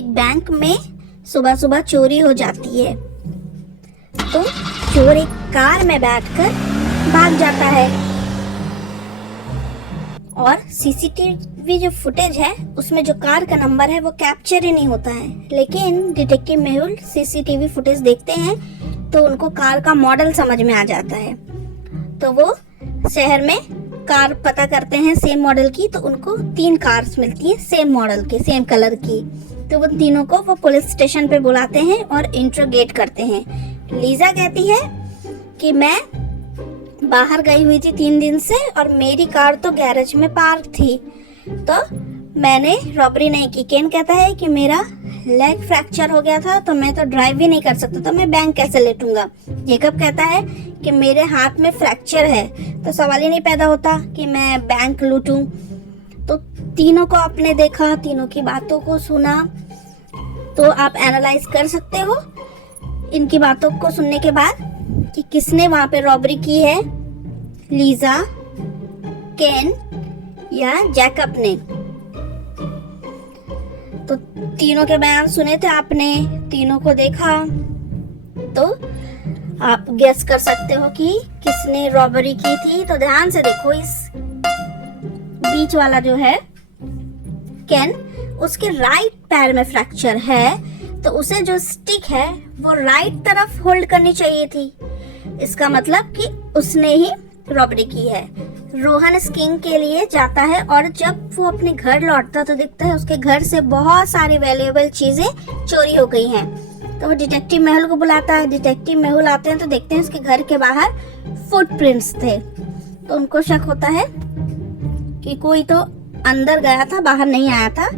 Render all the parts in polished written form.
एक बैंक में सुबह सुबह चोरी हो जाती है। तो चोर एक कार में बैठकर भाग जाता है और सीसीटीवी जो फुटेज है उसमें जो कार का नंबर है वो कैप्चर ही नहीं होता है। लेकिन डिटेक्टिव मेहुल सीसीटीवी फुटेज देखते हैं तो उनको कार का मॉडल समझ में आ जाता है। तो वो शहर में कार पता करते हैं सेम मॉडल की, तो उनको 3 कार्स मिलती हैं सेम मॉडल की, सेम कलर की। तो वो तीनों को वो पुलिस स्टेशन पे बुलाते हैं और इंट्रोगेट करते हैं। लीजा कहती है कि मैं बाहर गई हुई थी 3 दिन से और मेरी कार तो गैरेज में पार्क थी, तो मैंने रॉबरी नहीं की। केन कहता है कि मेरा लेग फ्रैक्चर हो गया था तो मैं तो ड्राइव भी नहीं कर सकता, तो मैं बैंक कैसे लेटूंगा। जेकब कहता है कि मेरे हाथ में फ्रैक्चर है, तो सवाल ही नहीं पैदा होता कि मैं बैंक लूटूं। तो तीनों को आपने देखा, तीनों की बातों को सुना, तो आप एनालाइज कर सकते हो इनकी बातों को सुनने के बाद कि किसने वहां पे रॉबरी की है, लीजा, केन या जैकब ने। तो तीनों के बयान सुने थे आपने, तीनों को देखा, तो आप गेस कर सकते हो कि किसने रॉबरी की थी। तो ध्यान से देखो, इस बीच वाला जो है केन, उसके राइट पैर में फ्रैक्चर है, तो उसे जो स्टिक है वो राइट तरफ होल्ड करनी चाहिए थी। इसका मतलब कि उसने ही रॉबरी की है। रोहन स्कीइंग के लिए जाता है और जब वो अपने घर लौटता तो दिखता है उसके घर से बहुत सारी वैल्यूएबल चीजें चोरी हो गई हैं। तो वो डिटेक्टिव मेहुल को बुलाता है। डिटेक्टिव मेहुल आते हैं तो देखते हैं उसके घर के बाहर फुटप्रिंट्स थे। तो उनको शक होता है कि कोई तो अंदर गया था, बाहर नहीं आया था,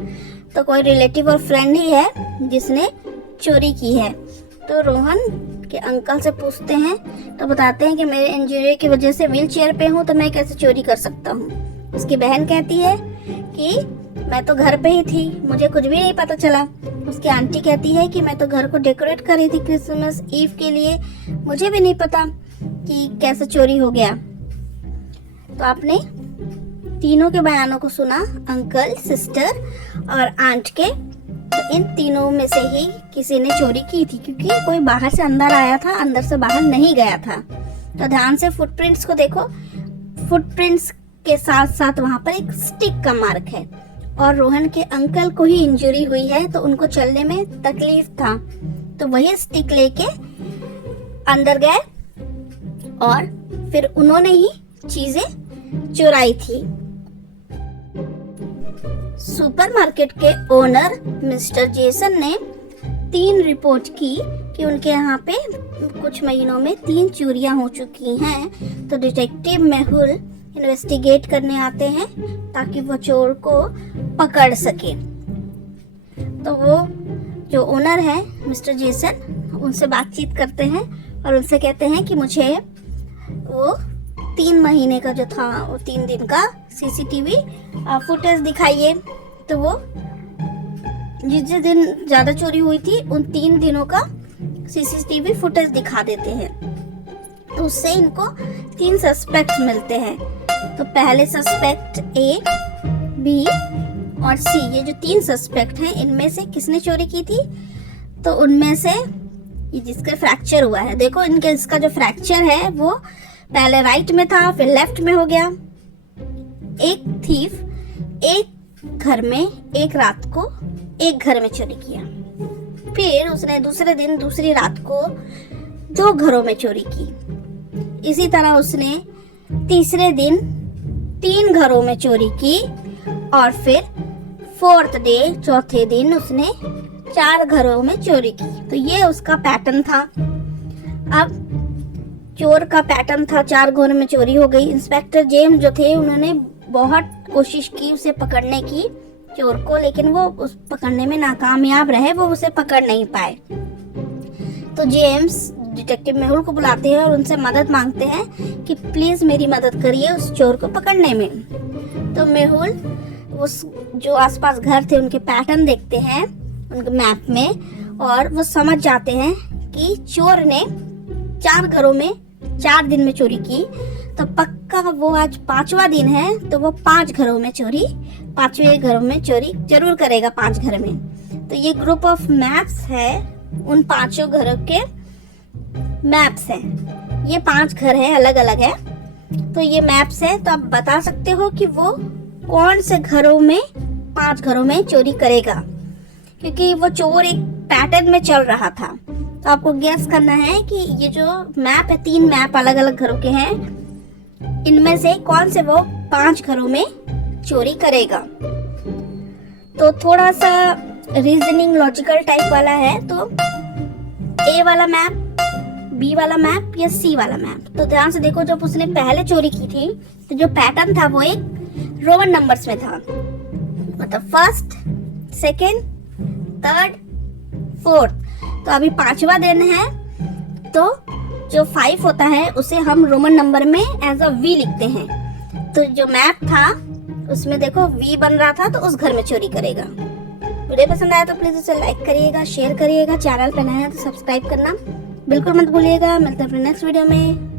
तो कोई रिलेटिव और फ्रेंड ही है जिसने चोरी की है। तो रोहन के अंकल से पूछते हैं तो बताते हैं कि मेरे इंजरी की वजह से व्हील चेयर पे हूँ, तो मैं कैसे चोरी कर सकता हूँ। उसकी बहन कहती है कि मैं तो घर पे ही थी, मुझे कुछ भी नहीं पता चला। उसकी आंटी कहती है कि मैं तो घर को डेकोरेट कर रही थी क्रिसमस ईव के लिए, मुझे भी नहीं पता कि कैसे चोरी हो गया। तो आपने तीनों के बयानों को सुना, अंकल, सिस्टर और आंट के। तो इन तीनों में से ही किसी ने चोरी की थी, क्योंकि कोई बाहर से अंदर आया था, अंदर से बाहर नहीं गया था। तो ध्यान से फुटप्रिंट्स को देखो, फुटप्रिंट्स के साथ साथ वहां पर एक स्टिक का मार्क है और रोहन के अंकल को ही इंजरी हुई है, तो उनको चलने में तकलीफ था, तो वही स्टिक लेके अंदर गए और फिर उन्होंने ही चीजें चुराई थी। सुपरमार्केट के ओनर मिस्टर जेसन ने 3 रिपोर्ट की कि उनके यहाँ पे कुछ महीनों में 3 चोरियां हो चुकी हैं। तो डिटेक्टिव मेहुल इन्वेस्टिगेट करने आते हैं ताकि वो चोर को पकड़ सके। तो वो जो ओनर है मिस्टर जेसन, उनसे बातचीत करते हैं और उनसे कहते हैं कि मुझे वो 3 महीने का जो था, वो 3 दिन का सीसीटीवी फुटेज दिखाइए। तो वो जिस दिन ज्यादा चोरी हुई थी उन 3 दिनों का सीसीटीवी फुटेज दिखा देते हैं। तो उससे इनको 3 सस्पेक्ट मिलते हैं। तो पहले सस्पेक्ट ए, बी और सी, ये जो 3 सस्पेक्ट हैं, इनमें से किसने चोरी की थी। तो उनमें से ये जिसका फ्रैक्चर हुआ है, देखो इनके, इसका जो फ्रैक्चर है वो पहले राइट में था, फिर लेफ्ट में हो गया। एक थीफ एक घर में एक रात को एक घर में चोरी किया, फिर उसने दूसरे दिन दूसरी रात को 2 घरों में चोरी की। इसी तरह उसने तीसरे दिन 3 घरों में चोरी की और फिर 4th डे, चौथे दिन उसने 4 घरों में चोरी की। तो ये उसका पैटर्न था। अब चोर का पैटर्न था, 4 घरों में चोरी हो गई। इंस्पेक्टर जेम्स जो थे उन्होंने बहुत कोशिश की उसे पकड़ने की, चोर को, लेकिन वो उस पकड़ने में नाकामयाब रहे, वो उसे पकड़ नहीं पाए। तो जेम्स डिटेक्टिव मेहुल को बुलाते हैं और उनसे मदद मांगते हैं कि प्लीज मेरी मदद करिए उस चोर को पकड़ने में। तो मेहुल उस जो आसपास घर थे उनके पैटर्न देखते हैं उनके मैप में और वो समझ जाते हैं कि चोर ने 4 घरों में 4 दिन में चोरी की, तो पक्का वो आज 5वां दिन है, तो वो 5 घरों में चोरी, 5वें घरों में चोरी जरूर करेगा 5 घर में। तो ये ग्रुप ऑफ मैप्स है, उन 5 घरों के मैप्स हैं। ये 5 घर है, अलग अलग है, तो ये मैप्स है। तो आप बता सकते हो कि वो कौन से घरों में, 5 घरों में चोरी करेगा, क्योंकि वो चोर एक पैटर्न में चल रहा था। तो आपको गेस करना है कि ये जो मैप है, 3 मैप अलग अलग घरों के हैं, इनमें से कौन से वो 5 घरों में चोरी करेगा। तो थोड़ा सा रीजनिंग लॉजिकल टाइप वाला है। तो ए वाला मैप, बी वाला मैप या सी वाला मैप। तो ध्यान से देखो, जब उसने पहले चोरी की थी तो जो पैटर्न था वो एक रोमन नंबर्स में था, मतलब 1st, 2nd, 3rd, 4th। तो अभी 5वां दिन है, तो जो 5 होता है उसे हम रोमन नंबर में एज अ वी लिखते हैं। तो जो मैप था उसमें देखो वी बन रहा था, तो उस घर में चोरी करेगा। वीडियो पसंद आया तो प्लीज उसे लाइक करिएगा, शेयर करिएगा, चैनल पे नया है तो सब्सक्राइब करना बिल्कुल मत भूलिएगा। मिलते हैं अपने नेक्स्ट वीडियो में।